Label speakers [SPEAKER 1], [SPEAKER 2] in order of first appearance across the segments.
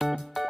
[SPEAKER 1] Thank you.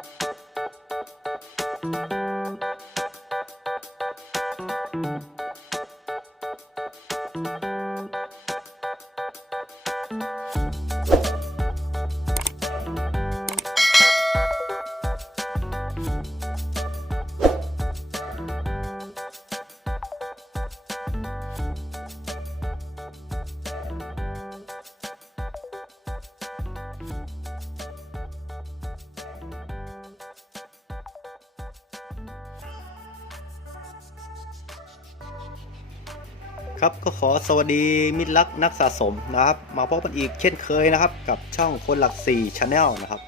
[SPEAKER 1] ครับก็ขอสวัสดีมิตรรักนักสะสมนะครับ มาพบกันอีกเช่นเคยนะครับ กับช่องคนหลัก4 Channel นะครับ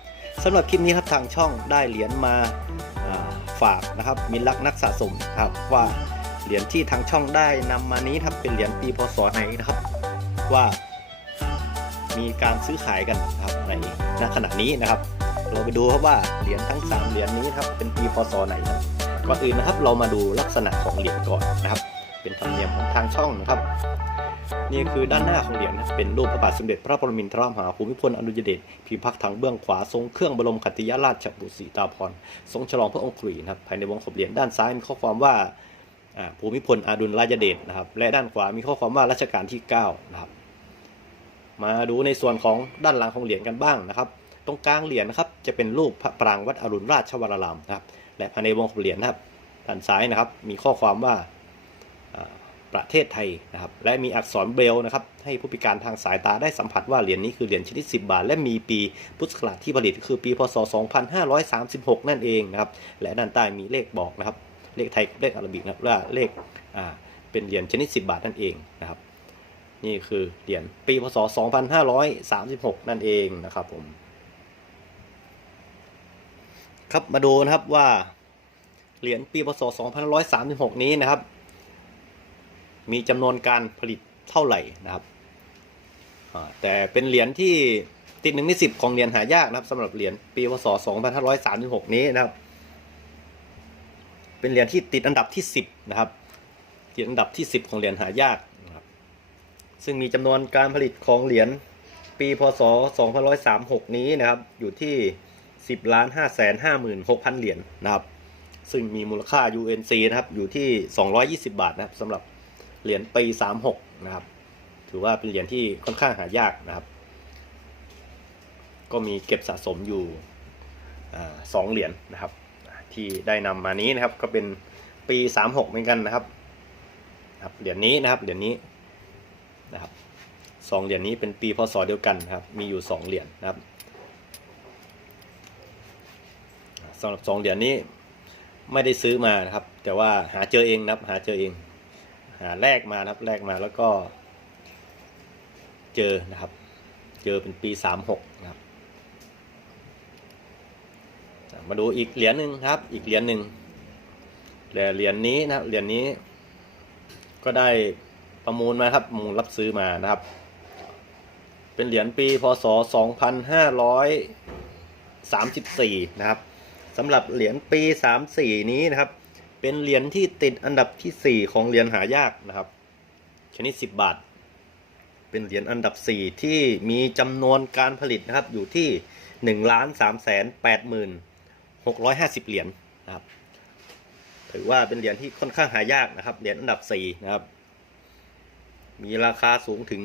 [SPEAKER 1] สำหรับคลิปนี้ครับทางช่องได้เหรียญมาฝากนะครับ มิตรรักนักสะสมนะครับว่าเหรียญที่ทางช่องได้นำมานี้ครับเป็นเหรียญปีพศไหนนะครับ ว่า มีการซื้อขายกันนะครับในณขณะนี้นะครับ เราไปดูครับว่าเหรียญทั้ง 3 เหรียญนี้ครับเป็นปีพศไหนครับก่อนอื่นนะครับ เรามาดูลักษณะของเหรียญก่อนนะครับ เป็นธรรมเนียมของทางช่องนะครับ นี่คือด้านหน้าของเหรียญนะเป็นรูปพระบาทสมเด็จพระปรมินทรมหาภูมิพลอดุลยเดชพิพักทางเบื้องขวาทรงเครื่องบรมขัตติยราชบุตรสีตาพรทรงฉลองพระองค์ขลุ่ยนะครับภายในวงขบเหรียญด้านซ้ายมีข้อความว่าภูมิพลอดุลราชเดชนะครับ และด้านขวามีข้อความว่ารัชกาลที่9นะครับมาดูในส่วนของด้านหลังของเหรียญกันบ้างนะครับ ตรงกลางเหรียญนะครับจะเป็นรูปพระปรางวัดอรุณราชวรารามนะครับ และภายในวงขบเหรียญนะครับด้านซ้ายนะครับ มีข้อความว่า ประเทศไทยนะครับ และมีอักษรเบรลนะครับ ให้ผู้พิการทางสายตาได้สัมผัสว่าเหรียญนี้คือเหรียญชนิด 10 บาท และมีปีพุทธศักราชที่ผลิตคือปีพศ 2536 นั่นเองนะครับ และด้านใต้มีเลขบอกนะครับ เลขไทยกับเลขอาหรับิกนะครับว่าเลขอ่าเป็นเหรียญชนิด 10 บาทนั่นเองนะครับ นี่คือเหรียญปีพศ 2536 นั่นเองนะครับผมครับมาดูนะครับว่าเหรียญปีพศ 2536 นี้นะครับ มีจำนวนการผลิตเท่าไหร่นะครับแต่เป็นเหรียญที่ติดหนึ่งในสิบของเหรียญหายากนะครับสำหรับเหรียญปีพศ2536 นี้นะครับ เป็นเหรียญที่ติดอันดับที่10นะครับติดอันดับที่10ของเหรียญหายากนะครับ ซึ่งมีจำนวนการผลิตของเหรียญปีพศ2536 นี้นะครับอยู่ที่ 10ล้าน5แสน56,000เหรียญนะครับ ซึ่งมีมูลค่า UNC นะครับอยู่ที่ 220 บาทนะครับสำหรับ เหรียญปี36นะครับ ถือว่าเป็นเหรียญที่ค่อนข้างหายากนะครับ ก็มีเก็บสะสมอยู่อสองเหรียญนะครับ ที่ได้นำมานี้นะครับ ก็เป็นปี36เหมือนกันนะครับครับเหรียญนี้นะครับเหรียญนี้นะครับสองเหรียญนี้เป็นปีพศเดียวกันนะครับ มีอยู่สองเหรียญนะครับสำหรับสองเหรียญนี้ไม่ได้ซื้อมานะครับ แต่ว่าหาเจอเองนะครับ หาเจอเอง หาแลกมานะครับแลกมาแล้วก็ เจอนะครับ เจอเป็นปีสามหกนะครับมาดูอีกเหรียญหนึ่งครับ อีกเหรียญหนึ่งแต่เหรียญนี้นะครับเหรียญนี้ ก็ได้ประมูลมาครับมูลรับซื้อมานะครับ เป็นเหรียญปีพศ 2534 นะครับสำหรับเหรียญปี 34 นี้นะครับ เป็นเหรียญที่ติดอันดับที่ 4 ของเหรียญหายากนะครับ ชนิด 10 บาท เป็นเหรียญอันดับ 4 ที่มีจำนวนการผลิตนะครับ อยู่ที่1ล้าน3แสน8หมื่น650 เหรียญนะครับ ถือว่าเป็นเหรียญที่ค่อนข้างหายากนะครับ เหรียญอันดับ 4 นะครับ มีราคาสูงถึง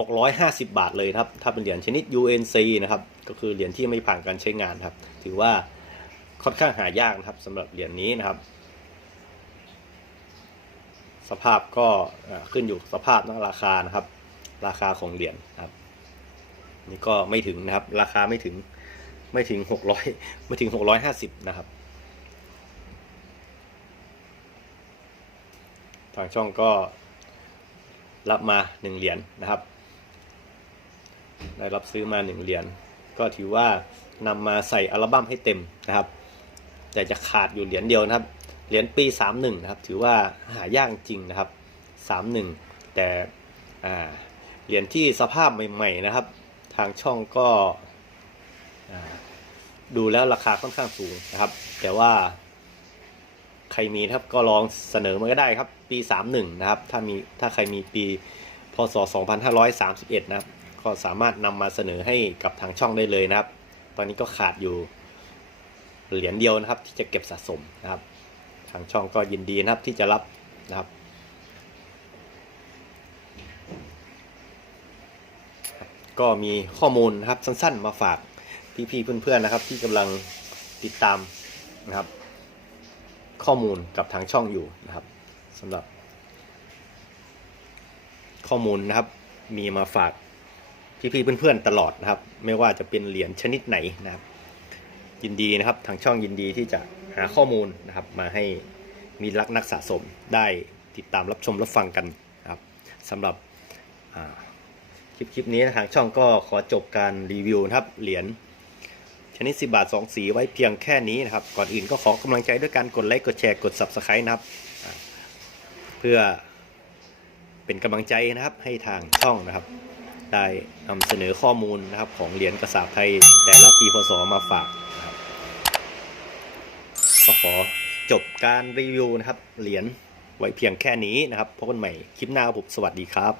[SPEAKER 1] 650 บาทเลยครับ ถ้าเป็นเหรียญชนิด UNC นะครับ ก็คือเหรียญที่ไม่ผ่านการใช้งานครับ ถือว่า ค่อนข้างหายากนะครับสำหรับเหรียญนี้นะครับ สภาพก็ขึ้นอยู่สภาพนะราคานะครับ ราคาของเหรียญครับ นี่ก็ไม่ถึงนะครับ ราคาไม่ถึงไม่ถึง600ไม่ถึง650นะครับ ทางช่องก็รับมา1เหรียญนะครับ ได้รับซื้อมา1เหรียญก็ถือว่านำมาใส่อัลบั้มให้เต็มนะครับ แต่จะขาดอยู่เหรียญเดียวนะครับ เหรียญปี 31 นะครับ ถือว่าหายากจริงนะครับ 31 แต่อเหรียญที่สภาพใหม่ๆนะครับ ทางช่องก็ดูแล้วราคาค่อนข้างสูงนะครับ แต่ว่าใครมีครับก็ลองเสนอมาก็ได้ครับ ปี 31 นะครับ ถ้ามีถ้าใครมีปีพศ 2531 นะครับ ก็สามารถนำมาเสนอให้กับทางช่องได้เลยนะครับ ตอนนี้ก็ขาดอยู่ เหรียญเดียวนะครับ ที่จะเก็บสะสมนะครับ ทางช่องก็ยินดีนะครับที่จะรับนะครับ ก็มีข้อมูลนะครับสั้นๆ มาฝากพี่ๆเพื่อนๆนะครับ ที่กำลังติดตามนะครับ ข้อมูลกับทางช่องอยู่นะครับสำหรับ ข้อมูลนะครับมีมาฝากพี่ๆเพื่อนๆตลอดนะครับ ไม่ว่าจะเป็นเหรียญชนิดไหนนะครับ ยินดีนะครับทางช่องยินดีที่จะหาข้อมูลนะครับ มาให้มีรักนักสะสมได้ติดตามรับชมรับฟังกันนะครับสำหรับคลิปคลิปนี้ทางช่องก็ขอจบการรีวิวนะครับเหรียญชนิด10บาท 2 สีไว้เพียงแค่นี้นะครับ ก่อนอื่นก็ขอกำลังใจด้วยการกดไลค์กดแชร์กด Subscribe นะครับ เพื่อเป็นกำลังใจนะครับให้ทางช่องนะครับ ได้นำเสนอข้อมูลนะครับของเหรียญกระสาบไทยแต่ละปีพศมาฝาก ก็ขอจบการรีวิวนะครับ เหรียญไว้เพียงแค่นี้นะครับพบกันใหม่คลิปหน้าผมสวัสดีครับ